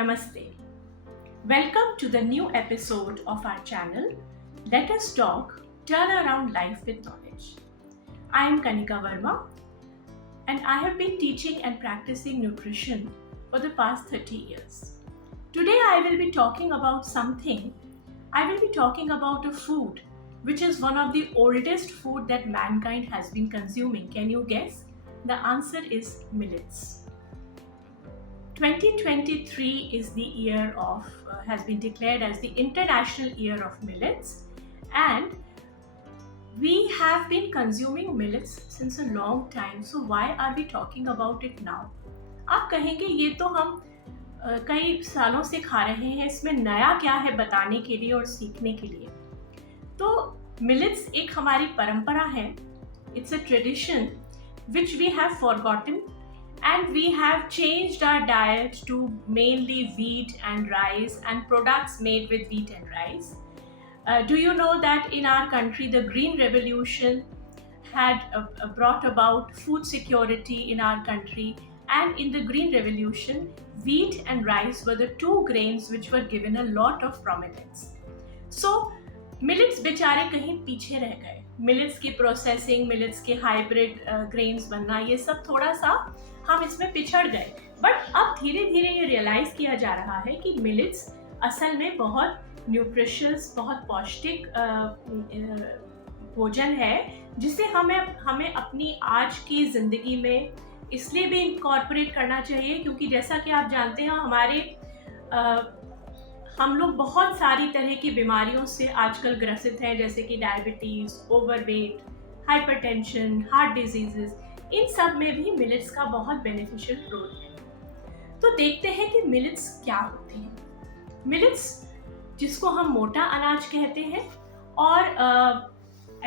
Namaste. Welcome to the new episode of our channel, Let Us Talk, Turn Around Life with Knowledge. I am Kanika Verma and I have been teaching and practicing nutrition for the past 30 years. Today I will be talking about a food which is one of the oldest food that mankind has been consuming. Can you guess? The answer is millets. 2023 is the year of, has been declared as the International Year of Millets, and we have been consuming millets since a long time. So why are we talking about it now? आप कहेंगे ये तो हम कई सालों से खा रहे हैं, इसमें नया क्या है बताने के लिए और सीखने के लिए? तो millets एक हमारी परंपरा है. It's a tradition which we have forgotten. And we have changed our diet to mainly wheat and rice and products made with wheat and rice. Do you know that in our country the Green Revolution had brought about food security in our country, and in the Green Revolution wheat and rice were the two grains which were given a lot of prominence. So millets बेचारे कहीं पीछे रह गए. Millets की processing, millets के hybrid grains बनना, ये सब थोड़ा सा हम इसमें पिछड़ गए. बट अब धीरे धीरे ये रियलाइज किया जा रहा है कि मिलेट्स असल में बहुत न्यूट्रिशियस, बहुत पौष्टिक भोजन है, जिसे हमें अपनी आज की ज़िंदगी में इसलिए भी इनकॉर्पोरेट करना चाहिए क्योंकि जैसा कि आप जानते हैं हम लोग बहुत सारी तरह की बीमारियों से आजकल ग्रसित हैं, जैसे कि diabetes, overweight, hypertension, heart diseases. इन सब में भी मिलेट्स का बहुत बेनिफिशियल रोल है. तो देखते हैं कि मिलेट्स क्या होते हैं. मिलेट्स जिसको हम मोटा अनाज कहते हैं, और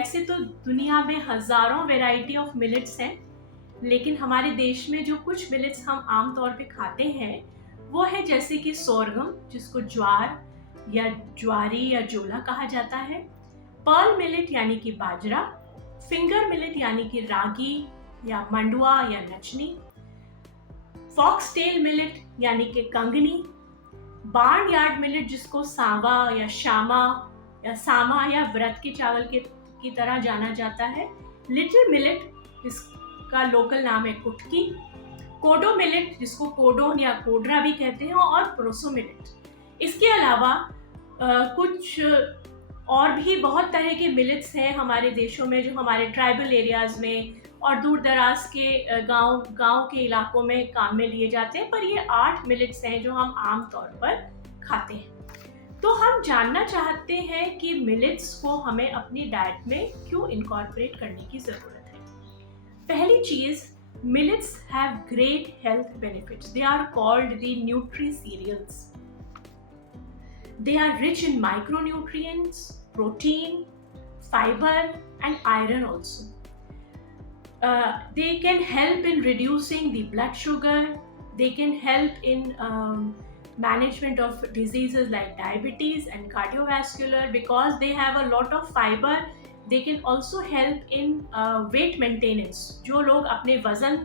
ऐसे तो दुनिया में हज़ारों वैरायटी ऑफ मिलेट्स हैं, लेकिन हमारे देश में जो कुछ मिलेट्स हम आमतौर पे खाते हैं वो है जैसे कि सोरगम, जिसको ज्वार या ज्वारी या जोला कहा जाता है, पर्ल मिलेट यानी कि बाजरा, फिंगर मिलेट यानी कि रागी या मंडुआ या नचनी, फॉक्सटेल मिलेट यानी कि कंगनी, बार्न यार्ड मिलेट जिसको सांवा या शामा या सामा या व्रत के चावल की तरह जाना जाता है, लिटिल मिलेट जिसका लोकल नाम है कुटकी, कोडो मिलेट जिसको कोडोन या कोडरा भी कहते हैं, और प्रोसो मिलेट. इसके अलावा कुछ और भी बहुत तरह के मिलेट्स हैं हमारे देशों में, जो हमारे ट्राइबल एरियाज़ में और दूर दराज के गांव के इलाकों में काम में लिए जाते हैं. पर ये 8 मिलेट्स हैं जो हम आम तौर पर खाते हैं. तो हम जानना चाहते हैं कि मिलेट्स को हमें अपनी डाइट में क्यों इनकॉर्पोरेट करने की ज़रूरत है. पहली चीज़, millets have great health benefits. They are called the nutri-cereals. They are rich in micronutrients, protein, fiber and iron also. They can help in reducing the blood sugar. They can help in management of diseases like diabetes and cardiovascular because they have a lot of fiber. They can also help in weight maintenance. जो लोग अपने वज़न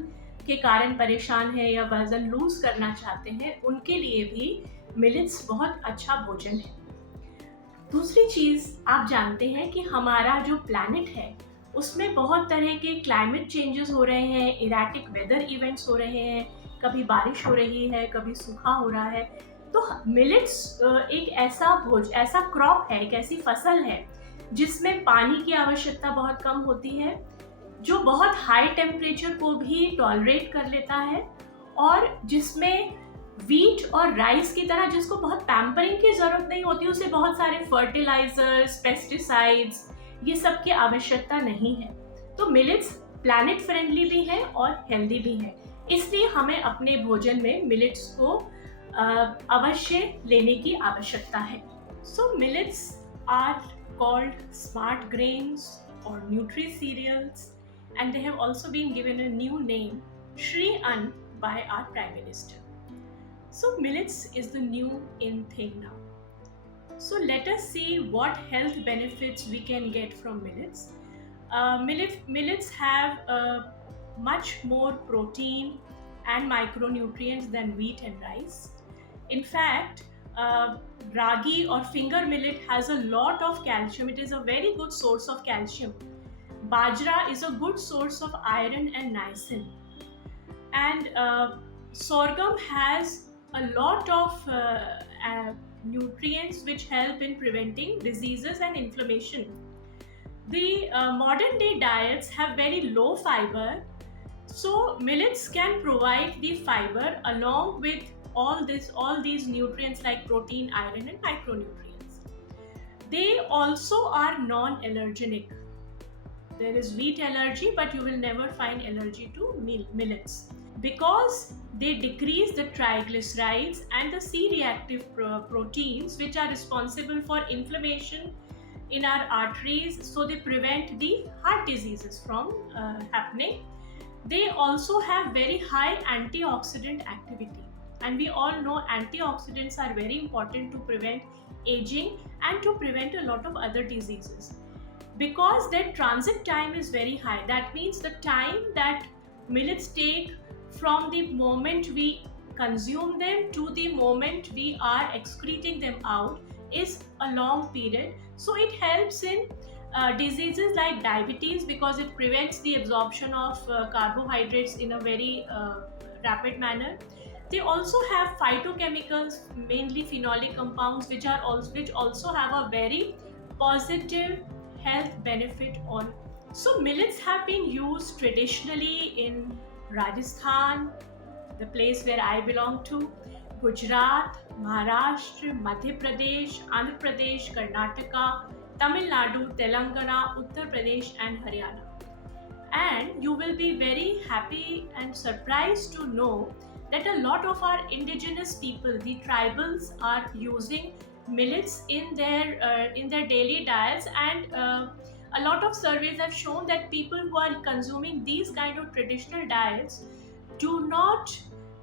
के कारण परेशान हैं या वज़न लूज़ करना चाहते हैं, उनके लिए भी मिलेट्स बहुत अच्छा भोजन है. दूसरी चीज़, आप जानते हैं कि हमारा जो प्लैनेट है उसमें बहुत तरह के क्लाइमेट चेंजेस हो रहे हैं, इरेटिक वेदर इवेंट्स हो रहे हैं, कभी बारिश हो रही है, कभी सूखा हो रहा है. तो मिलेट्स एक ऐसा क्रॉप है, एक ऐसी फसल है जिसमें पानी की आवश्यकता बहुत कम होती है, जो बहुत हाई टेम्परेचर को भी टॉलरेट कर लेता है, और जिसमें वीट और राइस की तरह जिसको बहुत पैम्परिंग की ज़रूरत नहीं होती, उसे बहुत सारे फर्टिलाइजर्स, पेस्टिसाइड्स, ये सब की आवश्यकता नहीं है. तो मिलेट्स प्लैनेट फ्रेंडली भी हैं और हेल्दी भी हैं, इसलिए हमें अपने भोजन में मिलेट्स को अवश्य लेने की आवश्यकता है. So millets are called smart grains or nutri-cereals, and they have also been given a new name, Shri Ann, by our Prime Minister. So millets is the new in thing now. So let us see what health benefits we can get from millets. Millets have much more protein and micronutrients than wheat and rice. In fact, ragi or finger millet has a lot of calcium. It is a very good source of calcium. Bajra is a good source of iron and niacin. And sorghum has a lot of nutrients which help in preventing diseases and inflammation. The modern day diets have very low fiber, so millets can provide the fiber along with all these nutrients like protein, iron, and micronutrients. They also are non-allergenic. There is wheat allergy, but you will never find allergy to millets because they decrease the triglycerides and the C-reactive proteins which are responsible for inflammation in our arteries, so they prevent the heart diseases from happening. They also have very high antioxidant activity, and we all know antioxidants are very important to prevent aging and to prevent a lot of other diseases. Because their transit time is very high, that means the time that millets take from the moment we consume them to the moment we are excreting them out is a long period. So it helps in diseases like diabetes because it prevents the absorption of carbohydrates in a very rapid manner. They also have phytochemicals, mainly phenolic compounds, which also have a very positive health benefit on. So millets have been used traditionally in Rajasthan, the place where I belong to, Gujarat, Maharashtra, Madhya Pradesh, Andhra Pradesh, Karnataka, Tamil Nadu, Telangana, Uttar Pradesh, and Haryana. And you will be very happy and surprised to know that a lot of our indigenous people, the tribals, are using millets in their daily diets, and a lot of surveys have shown that people who are consuming these kind of traditional diets do not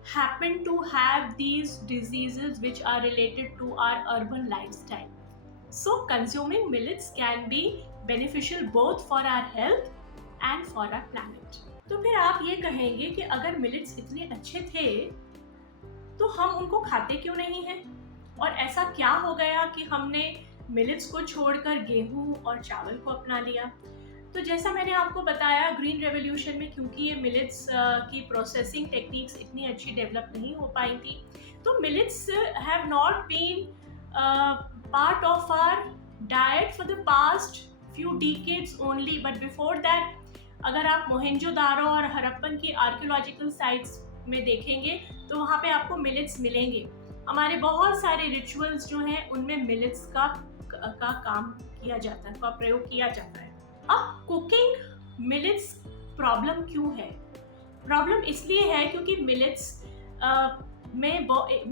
happen to have these diseases which are related to our urban lifestyle. So consuming millets can be beneficial both for our health and for our planet. तो फिर आप ये कहेंगे कि अगर millets इतने अच्छे थे तो हम उनको खाते क्यों नहीं हैं? और ऐसा क्या हो गया कि हमने मिलेट्स को छोड़कर गेहूं और चावल को अपना लिया? तो जैसा मैंने आपको बताया, ग्रीन रेवोल्यूशन में क्योंकि ये मिलेट्स की प्रोसेसिंग टेक्निक्स इतनी अच्छी डेवलप नहीं हो पाई थी, तो millets have not been part of our diet for the past few decades only, but before that अगर आप मोहेंजोदारो और हड़प्पन की आर्कियोलॉजिकल साइट्स में देखेंगे तो वहाँ पे आपको मिलेट्स मिलेंगे. हमारे बहुत सारे रिचुअल्स जो हैं उनमें मिलेट्स का काम किया जाता है, का प्रयोग किया जाता है. अब कुकिंग मिलेट्स प्रॉब्लम क्यों है? प्रॉब्लम इसलिए है क्योंकि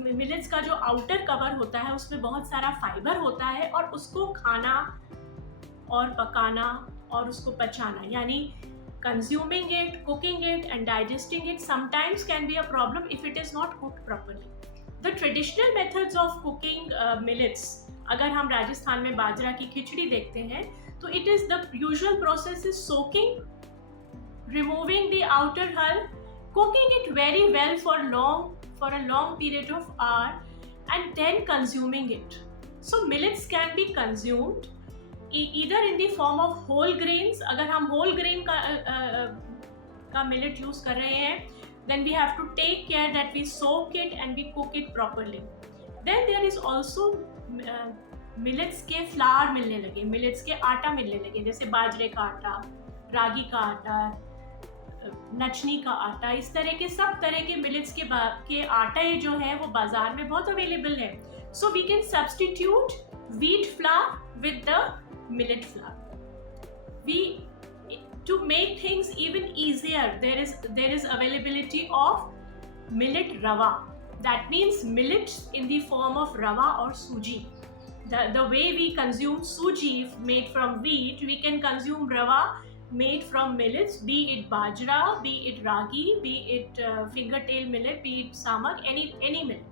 मिलेट्स का जो आउटर कवर होता है उसमें बहुत सारा फाइबर होता है, और उसको खाना और पकाना और उसको पचाना, यानी consuming it, cooking it and digesting it sometimes can be a problem if it is not cooked properly. The traditional methods of cooking millets, अगर हम राजस्थान में बाजरा की खिचड़ी देखते हैं तो it is the usual process is soaking, removing the outer hull, cooking it very well for a long period of hour and then consuming it. So millets can be consumed either in the form of whole grains. अगर हम whole grain का millet use कर रहे हैं, then we have to take care that we soak it and we cook it properly. Then there is also millets के flour मिलने लगे, millets के आटा मिलने लगे, जैसे बाजरे का आटा, रागी का आटा, नचनी का आटा. इस तरह के सब तरह के millets के आटे जो है वो बाजार में बहुत अवेलेबल है. So we can substitute wheat flour with the millet flour. To make things even easier, there is availability of millet rava. That means millet in the form of rava or suji. The way we consume suji made from wheat, we can consume rava made from millets, be it bajra, be it ragi, be it fingertail millet, be it samak, any millet.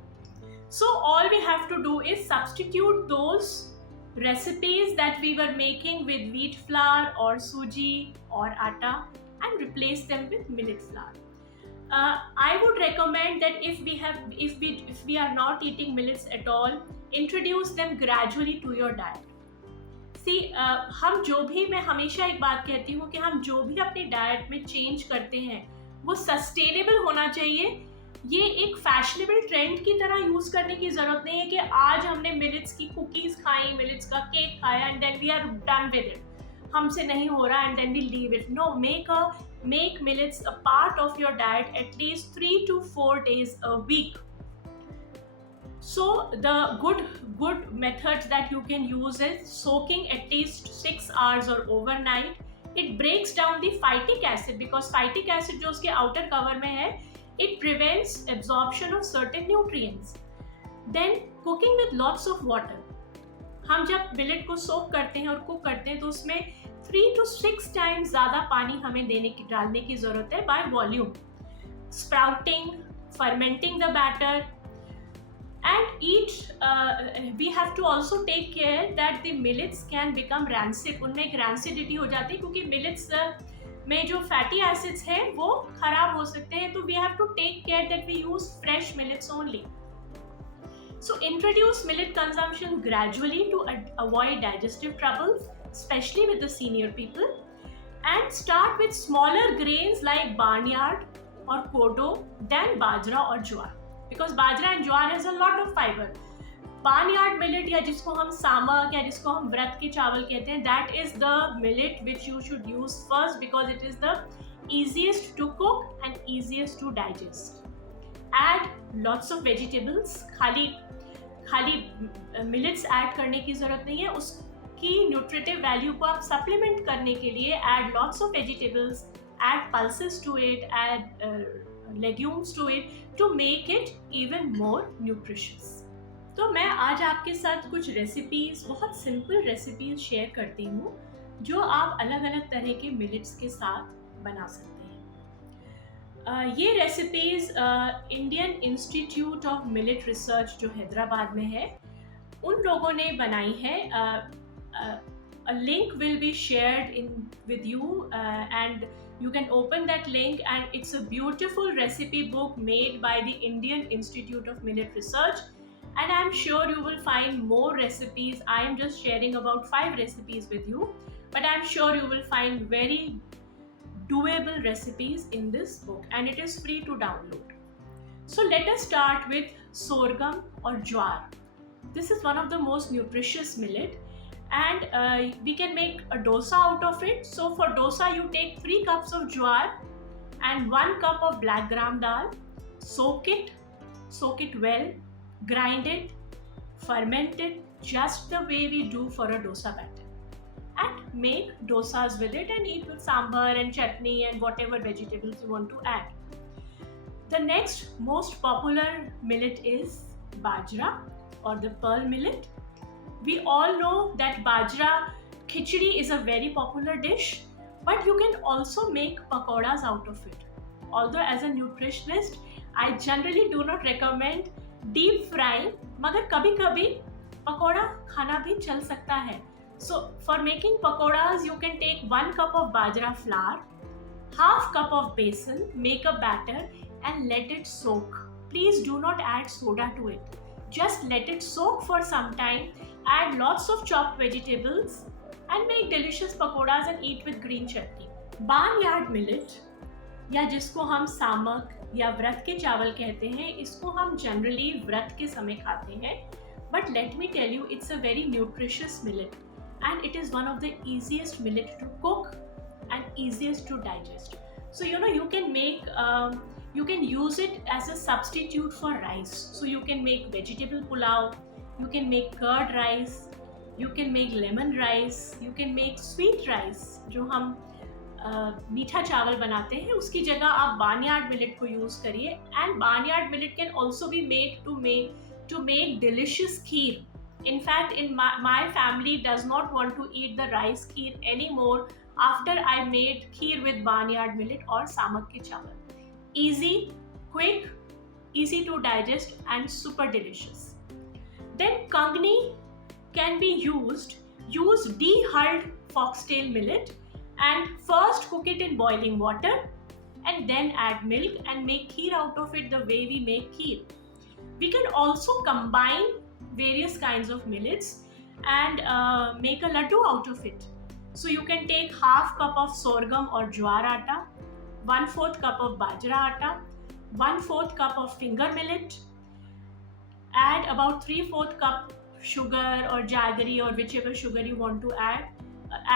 So all we have to do is substitute those recipes that we were making with wheat flour or suji or atta and replace them with millet flour. I would recommend that if we are not eating millets at all, introduce them gradually to your diet. सी हम जो भी, मैं हमेशा एक बात कहती हूँ कि हम जो भी अपनी डाइट में चेंज करते हैं वो सस्टेनेबल होना चाहिए. ये एक फैशनेबल ट्रेंड की तरह यूज करने की जरूरत नहीं है कि आज हमने मिलेट्स की कुकीज खाई, मिलेट्स का केक खाया and then we are done with it, हमसे नहीं हो रहा and then we leave it. No, make millets a part of your diet at least 3 to 4 days a week. So the good methods that you can use is soaking at least 6 hours or overnight. It breaks down the phytic acid, because phytic acid जो उसके outer cover में है, it prevents absorption of certain nutrients. Then cooking with lots of water. हम जब millet को सोक करते हैं और कुक करते हैं तो उसमें 3 to 6 times ज़्यादा पानी हमें डालने की ज़रूरत है by volume. Sprouting, fermenting the batter, and we have to also take care that the millets can become rancid. उनमें एक rancidity हो जाती है क्योंकि millets में जो fatty acids हैं वो खराब हो सकते हैं, तो we have to take care that we use fresh millets only. So introduce millet consumption gradually to avoid digestive troubles, especially with the senior people, and start with smaller grains like barnyard or kodo than bajra or jowar, because bajra and jowar has a lot of fiber. Barnyard millet, या जिसको हम सामक या जिसको हम व्रत के चावल कहते हैं, that is the millet which you should use first because it is the easiest to cook and easiest to digest. Add lots of vegetables. खाली मिलेट्स ऐड करने की ज़रूरत नहीं है, उसकी न्यूट्रिटिव वैल्यू को आप सप्लीमेंट करने के लिए add lots of vegetables, add pulses to it, add legumes to it to make it even more nutritious. तो मैं आज आपके साथ कुछ रेसिपीज़, बहुत सिंपल रेसिपीज़ शेयर करती हूँ जो आप अलग अलग तरह के मिलेट्स के साथ बना सकते हैं. ये recipes Indian institute of millet research जो हैदराबाद में है उन लोगों ने बनाई है. A link will be shared with you and you can open that link, and it's a beautiful recipe book made by the Indian Institute of Millet Research, and I'm sure you will find more recipes. I am just sharing about 5 recipes with you, but I'm sure you will find very doable recipes in this book, and it is free to download. So let us start with sorghum or jowar. This is one of the most nutritious millet, and we can make a dosa out of it. So for dosa you take 3 cups of jowar and 1 cup of black gram dal. Soak it well, grind it, ferment it just the way we do for a dosa batter, and make dosas with it and eat with sambar and chutney and whatever vegetables you want to add. The next most popular millet is bajra or the pearl millet. We all know that bajra khichdi is a very popular dish, but you can also make pakoras out of it. Although as a nutritionist, I generally do not recommend deep frying, मगर कभी-कभी पकोड़ा खाना भी चल सकता है. So for making pakoras, you can take 1 cup of bajra flour, half cup of besan, make a batter and let it soak. Please do not add soda to it. Just let it soak for some time, add lots of chopped vegetables and make delicious pakoras and eat with green chutney. Barnyard millet, या जिसको हम सामक या व्रत के चावल कहते हैं, इसको हम जनरली व्रत के समय खाते हैं. But let me tell you, it's a very nutritious millet. And it is one of the easiest millet to cook and easiest to digest. So you can make, you can use it as a substitute for rice. So you can make vegetable pulao, you can make curd rice, you can make lemon rice, you can make sweet rice. जो हम मीठा चावल बनाते हैं उसकी जगह आप barnyard millet को यूज करिए. And barnyard millet can also be made to make delicious kheer. In fact, my family does not want to eat the rice kheer anymore after I made kheer with barnyard millet or samak ke chawal. Easy, quick, easy to digest and super delicious. Then kangni can be used. Use dehulled foxtail millet and first cook it in boiling water. and then add milk and make kheer out of it the way we make kheer. We can also combine various kinds of millets and make a laddu out of it. So you can take half cup of sorghum or jowar atta, 1/4 cup of bajra atta, 1/4 cup of finger millet, add about 3/4 cup sugar or jaggery or whichever sugar you want to add.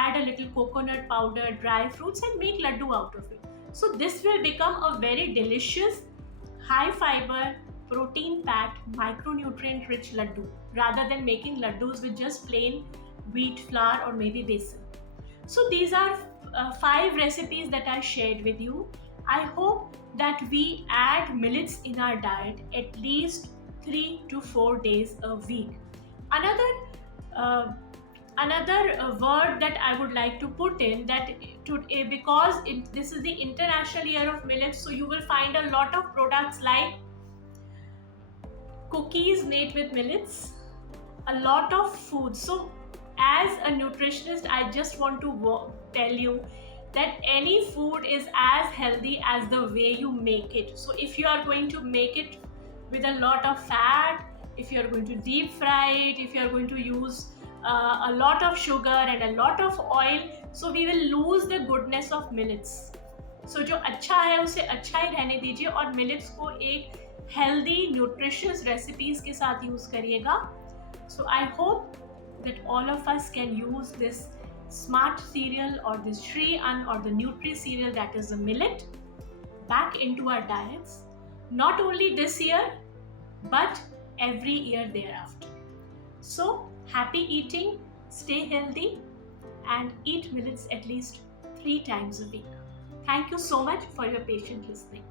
Add a little coconut powder, dry fruits, and make laddu out of it. So this will become a very delicious, high fiber, protein packed, micronutrient rich laddu rather than making laddus with just plain wheat flour or maybe besan. So these are 5 recipes that I shared with you. I hope that we add millets in our diet at least 3 to 4 days a week. Another uh, another word that I would like to put in that because this is the International Year of Millets, so you will find a lot of products like cookies made with millets, a lot of food. So as a nutritionist, I just want to tell you that any food is as healthy as the way you make it. So if you are going to make it with a lot of fat, if you are going to deep fry it, if you are going to use a lot of sugar and a lot of oil, so we will lose the goodness of millets. So जो अच्छा है उसे अच्छा ही रहने दीजिए और millets को एक हेल्दी न्यूट्रिशियस रेसिपीज के साथ यूज करिएगा. So I hope that all of us can use this smart cereal or this Shri Ann or the Nutri cereal that is a millet back into our diets, not only this year but every year thereafter. So happy eating, stay healthy, and eat millets at least 3 times a week. Thank you so much for your patient listening.